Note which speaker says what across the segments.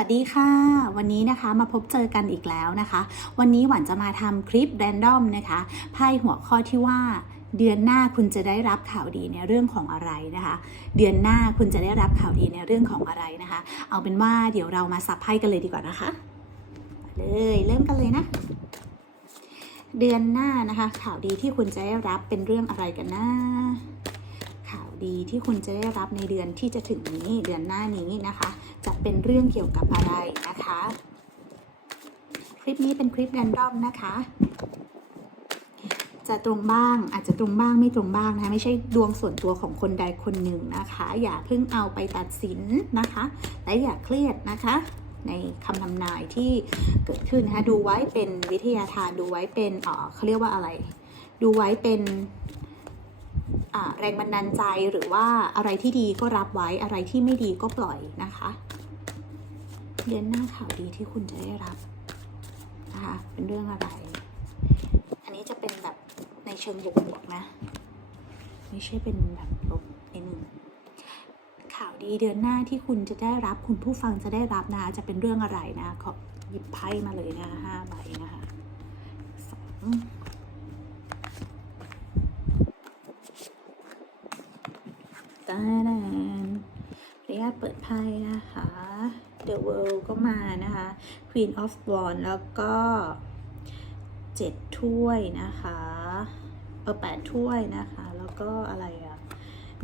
Speaker 1: วัสดีค่ะ วันนี้นะคะมาพบเจอกันอีกแล้วนะคะ วันนี้หวานจะมาทำคลิปแรนดอมนะคะไพ่หัวข้อที่ว่า เดือนหน้าคุณจะได้รับข่าวดีในเรื่องของอะไรนะคะ เดือนหน้าคุณจะได้รับข่าวดีในเรื่องของอะไรนะคะ เอาเป็นว่าเดี๋ยวเรามาสับไพ่กันเลยดีกว่านะคะเลยเริ่มกันเลยนะเดือนหน้านะคะ ข่าวดีที่คุณจะได้รับเป็นเรื่องอะไรกันนะ ดีที่คุณจะได้รับในเดือนที่จะถึงนี้เดือนหน้านี้นะคะ จะเป็นเรื่องเกี่ยวกับอะไรนะคะ คลิปนี้เป็นคลิปแรนดอมนะคะจะตรงบ้างอาจจะตรงบ้างไม่ตรงบ้างนะไม่ใช่ดวงส่วนตัวของคนใดคนหนึ่งนะคะ อย่าเพิ่งเอาไปตัดสินนะคะ และอย่าเครียดนะคะ ในคำทำนายที่เกิดขึ้นนะคะดูไว้เป็นวิทยาทานดูไว้เป็นเออเขาเรียกว่าอะไร ดูไว้เป็น แรงบันดาลใจหรือว่าอะไรที่ดีก็รับไว้อะไรที่ไม่ดีก็ปล่อยนะคะเดือนหน้าข่าวดีที่คุณจะได้รับนะคะเป็นเรื่องอะไร อันนี้จะเป็นแบบในเชิงบวกๆนะ ไม่ใช่เป็นแบบลบนิดนึงข่าวดีเดือนหน้าที่คุณจะได้รับคุณผู้ฟังจะได้รับนะคะจะเป็นเรื่องอะไรนะขอหยิบไพ่มาเลยนะห้าใบนะคะสอง ตาดานขออนุญาตเปิดไพ่นะคะ The World ก็มานะคะ Queen of Wands แล้วก็เจ็ดถ้วยนะคะเออแปดถ้วยนะคะ แล้วก็อะไรอะ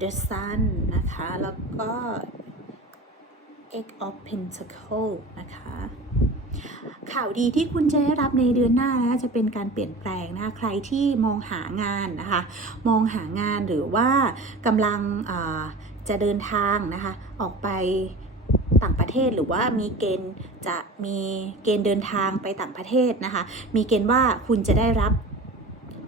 Speaker 1: The Sun นะคะ แล้วก็ Egg of Pentacle นะคะ ข่าวดีที่คุณจะได้รับในเดือนหน้านะคะจะเป็นการเปลี่ยนแปลงนะใครที่มองหางานนะคะ มองหางานหรือว่ากำลังจะเดินทางนะคะ ออกไปต่างประเทศหรือว่ามีเกณฑ์จะมีเกณฑ์เดินทางไปต่างประเทศนะคะ มีเกณฑ์ว่าคุณจะได้รับ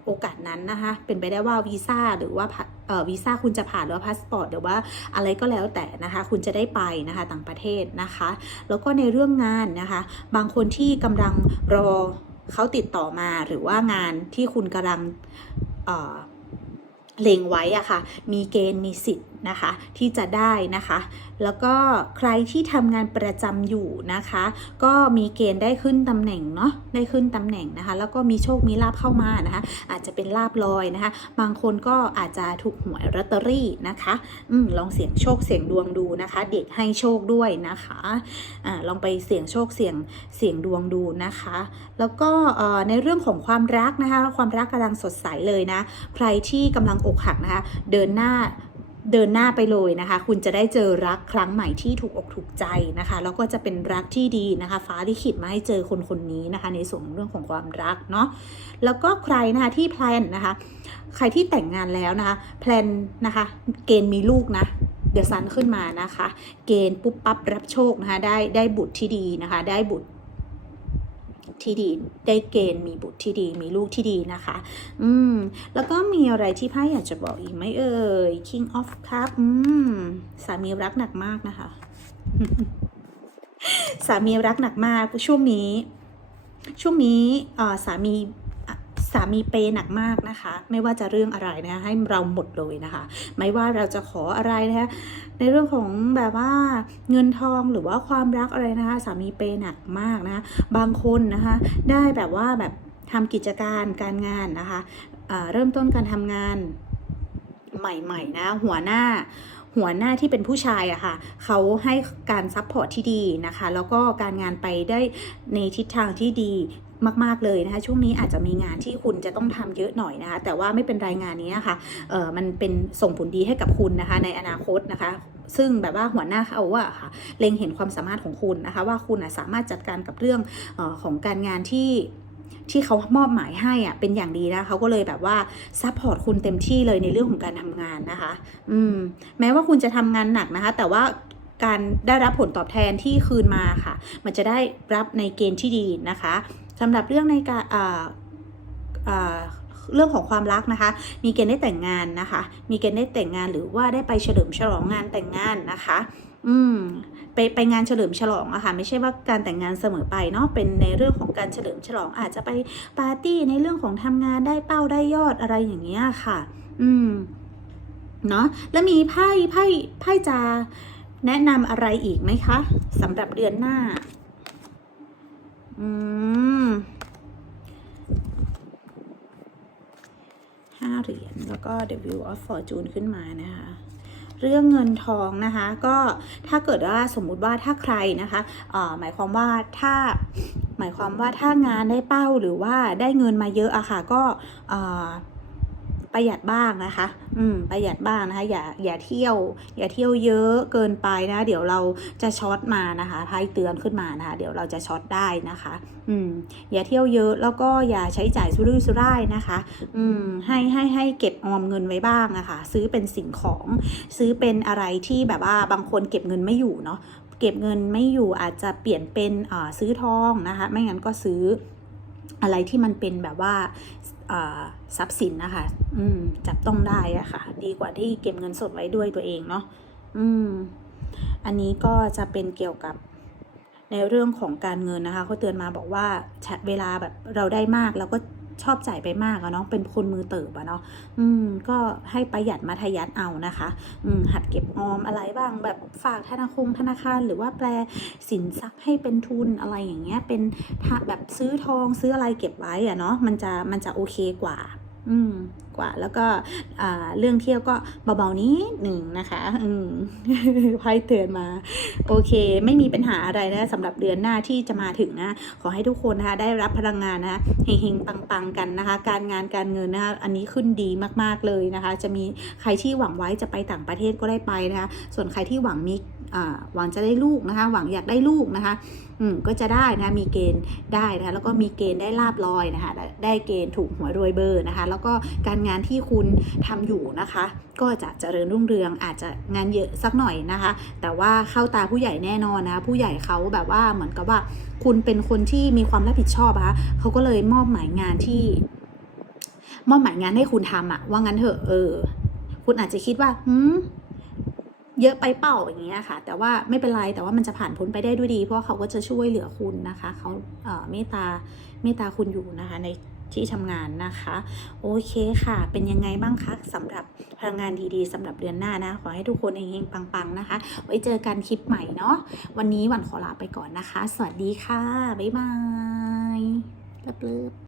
Speaker 1: โอกาสนั้นนะคะ เป็นไปได้ว่าวีซ่าหรือว่าเอ่อวีซ่าคุณจะผ่านหรือว่าพาสปอร์ตหรือว่าอะไรก็แล้วแต่นะคะ คุณจะได้ไปนะคะต่างประเทศนะคะ แล้วก็ในเรื่องงานนะคะ บางคนที่กำลังรอเขาติดต่อมาหรือว่างานที่คุณกำลัง เล็งไว้อะค่ะ มีเกณฑ์มีสิทธิ์นะคะที่จะได้นะคะ แล้วก็ใครที่ทำงานประจำอยู่นะคะ ก็มีเกณฑ์ได้ขึ้นตำแหน่งเนาะได้ขึ้นตำแหน่งนะคะ แล้วก็มีโชคมีลาบเข้ามานะคะ อาจจะเป็นลาบลอยนะคะ บางคนก็อาจจะถูกหวยลอตเตอรี่นะคะอืมลองเสี่ยงโชคเสี่ยงดวงดูนะคะ เด็กให้โชคด้วยนะคะอ่าลองไปเสี่ยงโชคเสี่ยงเสี่ยงดวงดูนะคะ แล้วก็ในเรื่องของความรักนะคะ ความรักกำลังสดใสเลยนะ ใครที่กำลังอกหักนะคะ เดินหน้าเดินหน้าไปเลยนะคะ คุณจะได้เจอรักครั้งใหม่ที่ถูกอกถูกใจนะคะ แล้วก็จะเป็นรักที่ดีนะคะ ฟ้าลิขิตมาให้เจอคนคนนี้นะคะ ในส่วนของเรื่องของความรักเนาะ แล้วก็ใครนะคะที่แพลนนะคะ ใครที่แต่งงานแล้วนะคะ แพลนนะคะ เกณฑ์มีลูกนะเดี๋ยวซันขึ้นมานะคะ เกณฑ์ปุ๊บปั๊บรับโชคนะคะ ได้ได้บุตรที่ดีนะคะ ได้บุตร ที่ดี ได้เกณฑ์มีบุตรที่ดี มีลูกที่ดีนะคะ อืม แล้วก็มีอะไรที่ไพ่อยากจะบอกอีกไหมเอ่ย King of Cup อืม สามีรักหนักมากนะคะ สามีรักหนักมากช่วงนี้ ช่วงนี้อ่อสามี สามีเปย์หนักมากนะคะ ไม่ว่าจะเรื่องอะไรนะคะให้เราหมดเลยนะคะ ไม่ว่าเราจะขออะไรนะคะในเรื่องของแบบว่าเงินทองหรือว่าความรักอะไรนะคะสามีเปย์หนักมากนะคะบางคนนะคะได้แบบว่าแบบทำกิจการการงานนะคะเริ่มต้นการทำงานใหม่ๆนะหัวหน้า หัวหน้าที่เป็นผู้ชายอะค่ะเขาให้การซัพพอร์ตที่ดีนะคะ แล้วก็การงานไปได้ในทิศทางที่ดีมาก ๆ เลยนะคะ ช่วงนี้อาจจะมีงานที่คุณจะต้องทำเยอะหน่อยนะคะ แต่ว่าไม่เป็นรายงานนี้นะคะเออมันเป็นส่งผลดีให้กับคุณนะคะ ในอนาคตนะคะ ซึ่งแบบว่าหัวหน้าเขาอะค่ะเล็งเห็นความสามารถของคุณนะคะ ว่าคุณสามารถจัดการกับเรื่องออของการงานที่ ที่เขามอบหมายให้อะเป็นอย่างดีนะเขาก็เลยแบบว่าซัพพอร์ตคุณเต็มที่เลยในเรื่องของการทำงานนะคะ อืม แม้ว่าคุณจะทำงานหนักนะคะ แต่ว่าการได้รับผลตอบแทนที่คืนมาค่ะ มันจะได้รับในเกณฑ์ที่ดีนะคะสำหรับเรื่องในการอ่าอ่าเรื่องของความรักนะคะ มีเกณฑ์ได้แต่งงานนะคะ มีเกณฑ์ได้แต่งงานหรือว่าได้ไปเฉลิมฉลองงานแต่งงานนะคะ อืม ไปไปงานเฉลิมฉลองอะค่ะไม่ใช่ว่าการแต่งงานเสมอไปเนาะเป็นในเรื่องของการเฉลิมฉลองอาจจะไปปาร์ตี้ในเรื่องของทำงานได้เป้าได้ยอดอะไรอย่างเงี้ยค่ะ อืมเนาะแล้วมีไพ่ไพ่ไพ่จะแนะนำอะไรอีกไหมคะสำหรับเดือนหน้า อืมห้าเหรียญแล้วก็ The Wheel of Fortune ขึ้นมานะคะ เรื่องเงินทองนะคะ ก็ถ้าเกิดว่าสมมุติว่าถ้าใครนะคะหมายความว่าถ้าหมายความว่าถ้างานได้เป้าหรือว่าได้เงินมาเยอะอะค่ะก็ ประหยัดบ้างนะคะ อืม ประหยัดบ้างนะคะ อย่า อย่าเที่ยว อย่าเที่ยวเยอะเกินไปนะ เดี๋ยวเราจะช็อตมานะคะไพ่เตือนขึ้นมานะคะ เดี๋ยวเราจะช็อตได้นะคะ อืม อย่าเที่ยวเยอะ แล้วก็อย่าใช้จ่ายสุรุ่ยสุร่ายนะคะ อืม ให้ ให้ ให้เก็บออมเงินไว้บ้างนะคะ ซื้อเป็นสิ่งของ ซื้อเป็นอะไรที่แบบว่า บางคนเก็บเงินไม่อยู่เนาะ เก็บเงินไม่อยู่อาจจะเปลี่ยนเป็นอ่าซื้อทองนะคะ ไม่งั้นก็ซื้ออะไรที่มันเป็นแบบว่า ทรัพย์สินนะคะ อืม จับต้องได้อะค่ะ ดีกว่าที่เก็บเงินสดไว้ด้วยตัวเองเนาะอืม อันนี้ก็จะเป็นเกี่ยวกับในเรื่องของการเงินนะคะเขาเตือนมาบอกว่าเวลาแบบเราได้มากเราก็ ชอบจ่ายไปมากอะเนาะเป็นคนมือเติบอะเนาะอืมก็ให้ประหยัดมัธยัติเอานะคะ อืมหัดเก็บออมอะไรบ้างแบบฝากธนาคารธนาคาร หรือว่าแปลสินทรัพย์ให้เป็นทุนอะไรอย่างเงี้ยเป็นแบบซื้อทองซื้ออะไรเก็บไว้อะเนาะมันจะมันจะโอเคกว่า อืมกว่าแล้วก็เรื่องเที่ยวก็เบาๆนิดหนึ่งนะคะ อืมไพ่เตือนมา โอเค ไม่มีปัญหาอะไรนะสำหรับเดือนหน้าที่จะมาถึงนะ ขอให้ทุกคนนะคะได้รับพลังงานนะคะเฮงๆปังๆกันนะคะ การงานการเงินนะคะอันนี้ขึ้นดีมากๆเลยนะคะ จะมีใครที่หวังไว้จะไปต่างประเทศก็ได้ไปนะคะ ส่วนใครที่หวังมี หวังจะได้ลูกนะคะหวังอยากได้ลูกนะคะอืมก็จะได้นะมีเกณฑ์ได้นะคะแล้วก็มีเกณฑ์ได้ลาบลอยนะคะได้เกณฑ์ถูกหวยรวยเบอร์นะคะแล้วก็การงานที่คุณทำอยู่นะคะ ก็จะเจริญรุ่งเรืองอาจจะงานเยอะสักหน่อยนะคะ แต่ว่าเข้าตาผู้ใหญ่แน่นอนนะผู้ใหญ่เขาแบบว่าเหมือนกับว่าคุณเป็นคนที่มีความรับผิดชอบนะคะเขาก็เลยมอบหมายงานที่ มอบหมายงานให้คุณทำอะว่างั้นเถอะเออ คุณอาจจะคิดว่าหืม เยอะไปเป่าอย่างเงี้ยค่ะ แต่ว่าไม่เป็นไรแต่ว่ามันจะผ่านพ้นไปได้ด้วยดี เพราะเขาก็จะช่วยเหลือคุณนะคะเขาเอ่อเมตตาเมตตาคุณอยู่นะคะในที่ทำงานนะคะ โอเคค่ะ เป็นยังไงบ้างคะสำหรับพลังงานดีๆสำหรับเดือนหน้านะ ขอให้ทุกคนเฮงๆปังๆนะคะ ไว้เจอกันคลิปใหม่เนาะวันนี้วันขอลาไปก่อนนะคะ สวัสดีค่ะ บ๊ายบายเลิฟๆ